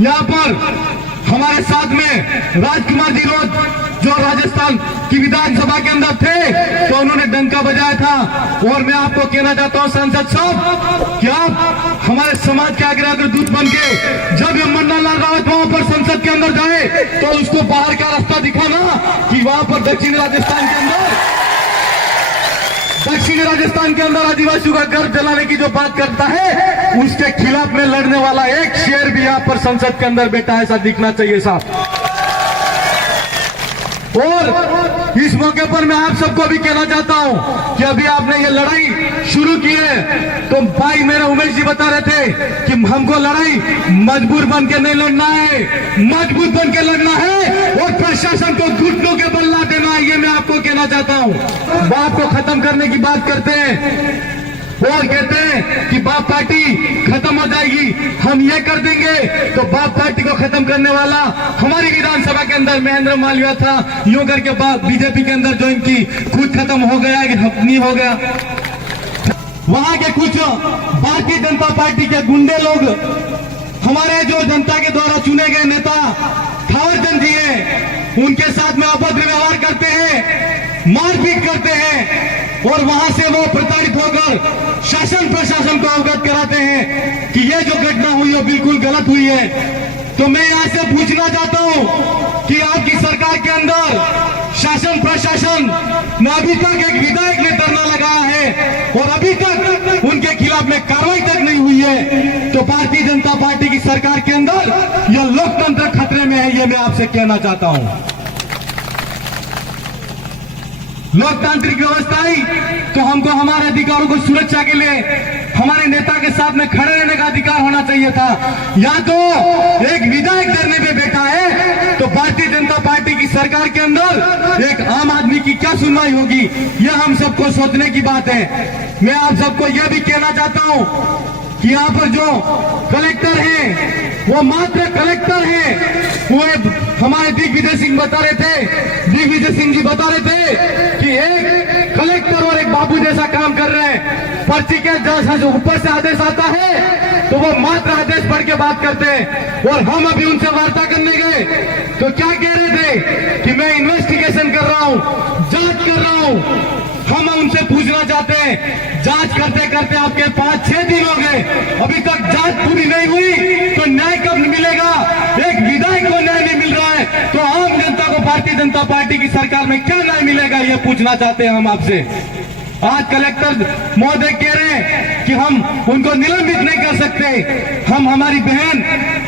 यहाँ पर हमारे साथ में राजकुमार जी रोज जो राजस्थान की विधानसभा के अंदर थे तो उन्होंने डंका बजाया था। और मैं आपको कहना चाहता हूं सांसद साहब कि आप हमारे समाज के आगे अग्रदूत बन के जब ये मन्नालाल रावत वहां पर संसद के अंदर जाए तो उसको बाहर का रास्ता दिखाना कि वहां पर दक्षिण राजस्थान के अंदर आदिवासियों का घर जलाने की जो बात करता है उसके खिलाफ में लड़ने वाला एक शेर भी यहाँ पर संसद के अंदर बैठा ऐसा दिखना चाहिए साहब। और इस मौके पर मैं आप सबको भी कहना चाहता हूं कि अभी आपने ये लड़ाई शुरू की है तो भाई मेरे उमेश जी बता रहे थे कि हमको लड़ाई मजबूर बन के नहीं लड़ना है, मजबूत बन के लड़ना है और प्रशासन को घुटनों के बल ला देना है। ये मैं आपको कहना चाहता हूं। बात को खत्म करने की बात करते हैं और कहते हैं कि बाप पार्टी खत्म हो जाएगी, हम ये कर देंगे। तो बाप पार्टी को खत्म करने वाला हमारी विधानसभा के अंदर महेंद्र मालवीय था, यूं करके बाप बीजेपी के अंदर ज्वाइन की, खुद खत्म हो गया कि नहीं हो गया। वहां के कुछ भारतीय जनता पार्टी के गुंडे लोग हमारे जो जनता के द्वारा चुने गए नेता थावरचंद जी हैं उनके साथ में अभद्र व्यवहार करते हैं, मारपीट करते हैं और वहां से वो प्रताड़ित होकर शासन प्रशासन को अवगत कराते हैं कि ये जो घटना हुई वो बिल्कुल गलत हुई है। तो मैं यहां से पूछना चाहता हूं कि आपकी सरकार के अंदर शासन प्रशासन ने अभी तक एक विधायक ने धरना लगाया है और अभी तक उनके खिलाफ में कार्रवाई तक नहीं हुई है। तो भारतीय जनता पार्टी की सरकार के अंदर यह लोकतंत्र खतरे में है, ये मैं आपसे कहना चाहता हूं। लोकतांत्रिक व्यवस्था ही तो हमको हमारे अधिकारों को सुरक्षा के लिए हमारे नेता के साथ में खड़े रहने का अधिकार होना चाहिए था। या तो एक विधायक धरने पे बैठा है तो भारतीय जनता पार्टी की सरकार के अंदर एक आम आदमी की क्या सुनवाई होगी, यह हम सबको सोचने की बात है। मैं आप सबको यह भी कहना चाहता हूं कि यहाँ पर जो कलेक्टर हैं वो मात्र कलेक्टर हैं। वो हमारे दिग्विजय सिंह बता रहे थे, दिग्विजय सिंह जी बता रहे थे कि एक कलेक्टर और एक बाबू जैसा काम कर रहे हैं। पर्ची के जो ऊपर से आदेश आता है तो वो मात्र आदेश पढ़ के बात करते हैं। और हम अभी उनसे वार्ता करने गए तो क्या कह रहे थे कि मैं इन्वेस्टिगेशन कर रहा हूं, जांच कर रहा हूं। हम उनसे पूछना चाहते हैं जांच करते करते आपके 5-6 दिन हो गए, अभी तक जांच पूरी नहीं हुई तो न्याय कब मिलेगा? एक विधायक को न्याय नहीं मिल रहा है तो आम जनता को भारतीय जनता पार्टी की सरकार में क्या न्याय मिलेगा, ये पूछना चाहते हैं हम आपसे। आज कलेक्टर महोदय कह रहे हैं कि हम उनको निलंबित नहीं कर सकते। हम हमारी बहन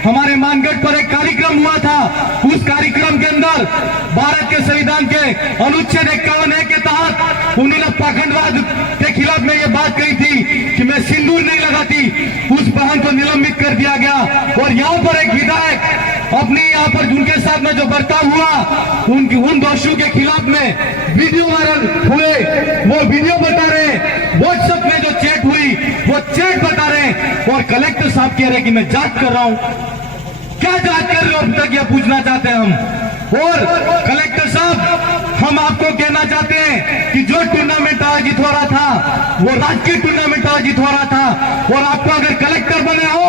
हमारे मानगढ़ पर एक कार्यक्रम हुआ था, उस कार्यक्रम के अंदर भारत के संविधान के अनुच्छेद 51A के तहत उन्होंने पाखंडवाद के खिलाफ में ये बात कही थी कि मैं सिंदूर नहीं लगाती, उस बहन को निलंबित कर दिया गया। और यहाँ पर एक विधायक अपने यहाँ पर उनके साथ में जो बर्ताव हुआ उन दोषियों के खिलाफ में वीडियो वायरल हुए, वो वीडियो बता रहे, व्हाट्सएप में जो चैट हुई वो चैट बता रहे और कलेक्टर साहब कह रहे कि मैं जांच कर रहा हूं। क्या जांच कर रहे हो अब तक, ये पूछना चाहते हैं हम। और कलेक्टर साहब हम आपको कहना चाहते हैं कि जो टूर्नामेंट आयोजित हो रहा था वो राजकीय टूर्नामेंट आयोजित हो रहा था और आपको अगर कलेक्टर बने हो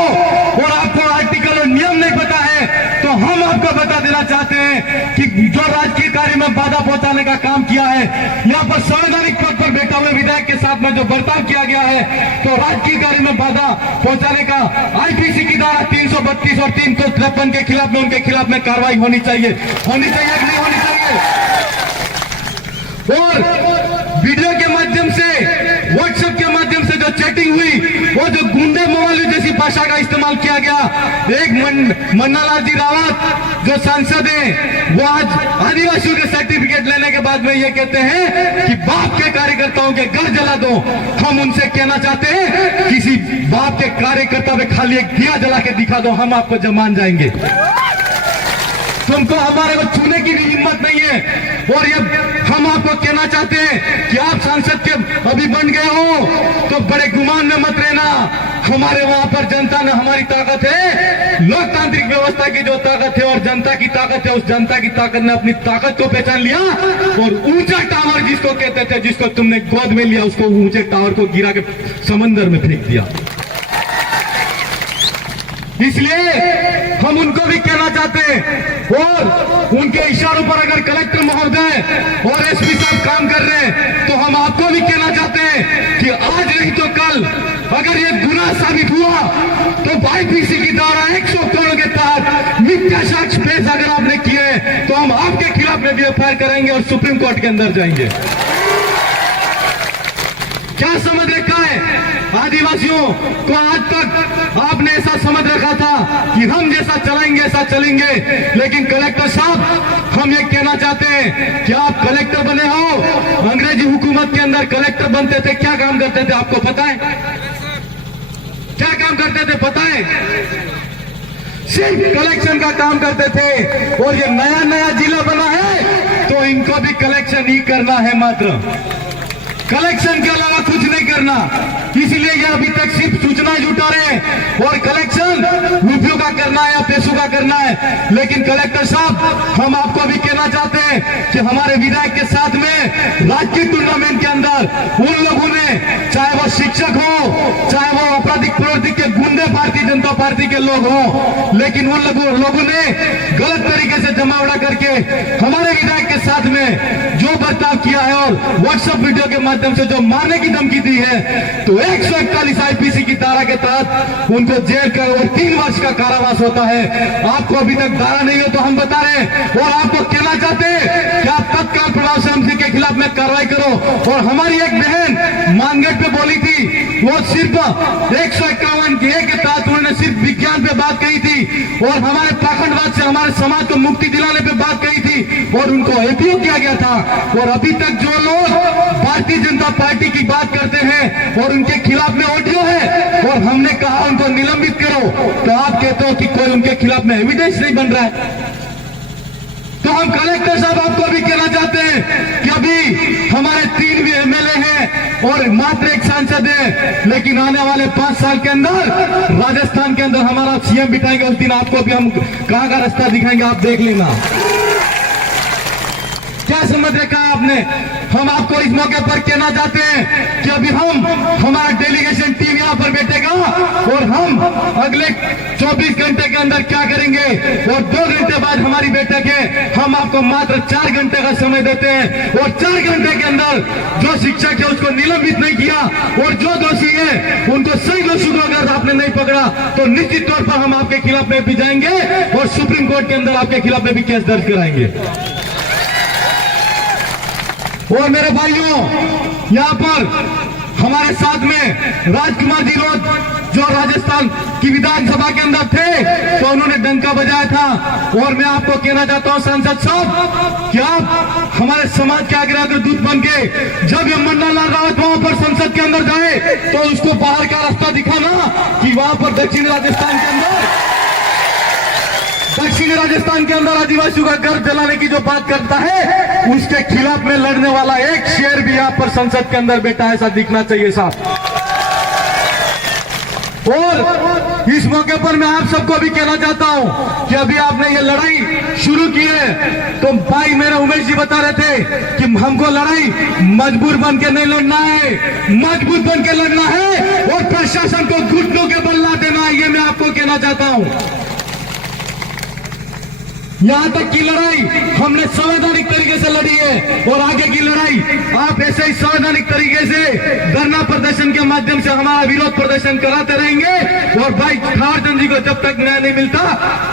और आपको आर्टिकल और नियम नहीं पता है तो हम आपको बता देना चाहते हैं कि जो राजकीय कार्य में बाधा पहुंचाने का काम किया है, यहाँ पर संवैधानिक पद पर बैठा हुए विधायक के साथ में जो बर्ताव किया गया है तो राजकीय कार्य में बाधा पहुंचाने का आईपीसी की धारा 332 और 353 के खिलाफ में उनके खिलाफ में कार्रवाई होनी चाहिए कि नहीं होनी चाहिए। और वीडियो के माध्यम से व्हाट्सएप के माध्यम से जो चैटिंग हुई वो जो गुंडे मवाली जैसी भाषा का इस्तेमाल किया गया। एक मन्नालाल जी रावत जो सांसद हैं वो आज आदिवासियों के सर्टिफिकेट लेने के बाद में ये कहते हैं कि बाप के कार्यकर्ताओं के घर जला दो। हम उनसे कहना चाहते हैं किसी बाप के कार्यकर्ता में खाली एक दिया जला के दिखा दो, हम आपको जमान जाएंगे। तुमको हमारे को छूने की भी हिम्मत नहीं है। और ये हम आपको कहना चाहते हैं कि आप सांसद के अभी बन गए हो तो बड़े गुमान में मत रहना। हमारे वहां पर जनता ने हमारी ताकत है, लोकतांत्रिक व्यवस्था की जो ताकत है और जनता की ताकत है, उस जनता की ताकत ने अपनी ताकत को पहचान लिया और ऊंचा टावर जिसको कहते थे, जिसको तुमने गोद में लिया, उसको ऊंचे टावर को गिरा के समंदर में फेंक दिया। इसलिए हम हम उनको भी कहना चाहते हैं और उनके इशारों पर अगर कलेक्टर महोदय और एसपी साहब काम कर रहे हैं तो हम आपको भी कहना चाहते हैं कि आज नहीं तो कल अगर ये गुनाह साबित हुआ तो आईपीसी की धारा 100 करोड़ के तहत मिथ्या साक्ष्य पेश अगर आपने किए तो हम आपके खिलाफ में भी एफआईआर करेंगे और सुप्रीम कोर्ट के अंदर जाएंगे। क्या समझ रखा है आदिवासियों को? आज तक आपने ऐसा समझ रखा था कि हम जैसा चलाएंगे ऐसा चलेंगे, लेकिन कलेक्टर साहब हम ये कहना चाहते हैं कि आप कलेक्टर बने हो, अंग्रेजी हुकूमत के अंदर कलेक्टर बनते थे, क्या काम करते थे आपको पता है? क्या काम करते थे पता है? सिर्फ कलेक्शन का काम करते थे। और ये नया नया जिला बना है तो इनको भी कलेक्शन ही करना है, मात्र कलेक्शन के अलावा कुछ नहीं करना। इसलिए ये अभी तक सिर्फ सूचना जुटा रहे हैं और कलेक्शन रुपयों का करना है या पैसों का करना है। लेकिन कलेक्टर साहब हम आपको भी कहना चाहते हैं कि हमारे विधायक के साथ में राजकीय टूर्नामेंट के अंदर उन लोगों ने, चाहे वो शिक्षक हो चाहे वो आपराधिक प्रवृत्ति के गुंडे भारतीय जनता पार्टी के लोग हो, लेकिन उन लोगों ने गलत तरीके से जमावड़ा करके हमारे विधायक के साथ में जो बर्ताव किया है और व्हाट्सएप वीडियो के माध्यम से जो मारने की धमकी दी है, तो 141 आईपीसी की धारा के तहत उनको जेल का और 3 वर्ष का कारावास होता है। आपको अभी तक धारा नहीं हो तो हम बता रहे हैं और आपको कहना चाहते हैं कि आप तत्काल प्रभाव से हमसे के खिलाफ में कार्रवाई करो। और हमारी एक बहन मानगढ़ पे बोली थी, वो सिर्फ 151 के एक के तहत उन्होंने सिर्फ विज्ञान पे बात कही थी और हमारे पाखंडवाद से हमारे समाज को मुक्ति दिलाने पे बात कही थी और उनको एपीओ किया गया था। और अभी तक जो लोग भारतीय जनता पार्टी की बात करते हैं और उनके खिलाफ में ऑडियो है और हमने कहा उनको निलंबित करो, तो आप कहते हो कि कोई उनके खिलाफ में एविडेंस नहीं बन रहा है। तो हम कलेक्टर साहब आपको भी कहना चाहते हैं कि अभी हमारे 3 भी एमएलए हैं और मात्र 1 सांसद है, लेकिन आने वाले 5 साल के अंदर राजस्थान के अंदर हमारा सीएम बिठाएंगे, उस दिन आपको भी हम कहां का रास्ता दिखाएंगे, आप देख लेना। क्या समझ रखा है आपने? हम आपको इस मौके पर कहना चाहते हैं कि अभी हमारा डेलीगेशन टीम यहाँ पर बैठेगा और हम अगले 24 घंटे के अंदर क्या करेंगे और 2 घंटे बाद हमारी बैठक है। हम आपको मात्र 4 घंटे का समय देते हैं और 4 घंटे के अंदर जो शिक्षक है उसको निलंबित नहीं किया और जो दोषी है उनको सही दोषी को अगर आपने नहीं पकड़ा तो निश्चित तौर पर हम आपके खिलाफ में भी जाएंगे और सुप्रीम कोर्ट के अंदर आपके खिलाफ में भी केस दर्ज कराएंगे। और मेरे भाइयों, यहाँ पर हमारे साथ में राजकुमार जी रोज जो राजस्थान की विधानसभा के अंदर थे तो उन्होंने डंका बजाया था। और मैं आपको कहना चाहता हूं सांसद साहब कि आप हमारे समाज के आगे दूत बन के जब ये मंडल लाल रावत वहां पर संसद के अंदर जाए तो उसको बाहर का रास्ता दिखाना कि वहां पर दक्षिण राजस्थान के अंदर आदिवासियों का घर जलाने की जो बात करता है उसके खिलाफ में लड़ने वाला एक शेर भी यहाँ पर संसद के अंदर बैठा है, ऐसा दिखना चाहिए साहब। और इस मौके पर मैं आप सबको भी कहना चाहता हूं कि अभी आपने ये लड़ाई शुरू की है तो भाई मेरे उमेश जी बता रहे थे कि हमको लड़ाई मजबूर बन के नहीं लड़ना है, मजबूत बन के लड़ना है और प्रशासन को घुटनों के बल ना देना है, ये मैं आपको कहना चाहता हूं। यहां तक की लड़ाई हमने संवैधानिक तरीके से लड़ी है और आगे की लड़ाई आप ऐसे ही संवैधानिक तरीके से धरना प्रदर्शन के माध्यम से हमारा विरोध प्रदर्शन कराते रहेंगे। और भाई ठाकरचंद जी को जब तक न्याय नहीं मिलता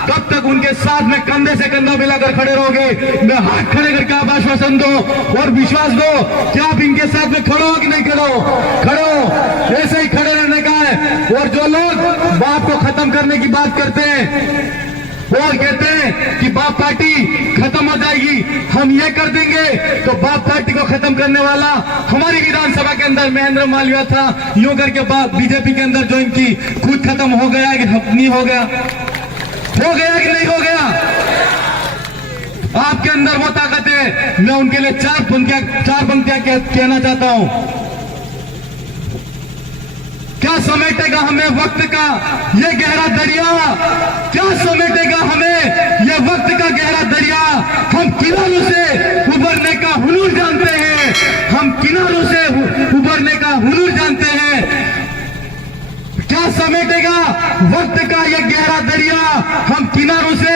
तब तक उनके साथ में कंधे से कंधा मिलाकर खड़े रहोगे। मैं हाथ खड़े करके आप आश्वासन दो और विश्वास दो कि आप इनके साथ में खड़े हो कि नहीं खड़े हो, ऐसे ही खड़े रहने का है। और जो लोग बाप को खत्म करने की बात करते हैं और कहते हैं कि बाप पार्टी खत्म हो जाएगी, हम ये कर देंगे, तो बाप पार्टी को खत्म करने वाला हमारी विधानसभा के अंदर महेंद्र मालवीय था। यूं करके बाप बीजेपी के अंदर ज्वाइन की, खुद खत्म हो गया कि नहीं हो गया, हो गया कि नहीं हो गया? आपके अंदर वो ताकत है। मैं उनके लिए 4 पंक्तियां कहना चाहता हूं। क्या समेटेगा हमें वक्त का ये गहरा दरिया, क्या समेटेगा हमें ये वक्त का गहरा दरिया। हम किनारों से उबरने का हुनूर जानते हैं, हम किनारों से उबरने का हुनूर जानते हैं। क्या समेटेगा वक्त का ये गहरा दरिया। हम किनारों से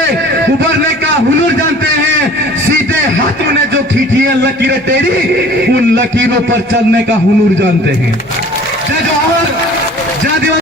उबरने का हुनर जानते हैं, सीधे हाथों ने जो खींची है लकीरें तेरी, उन लकीरों पर चलने का हुनर जानते हैं। जय जवाहर, जय दिवाकर।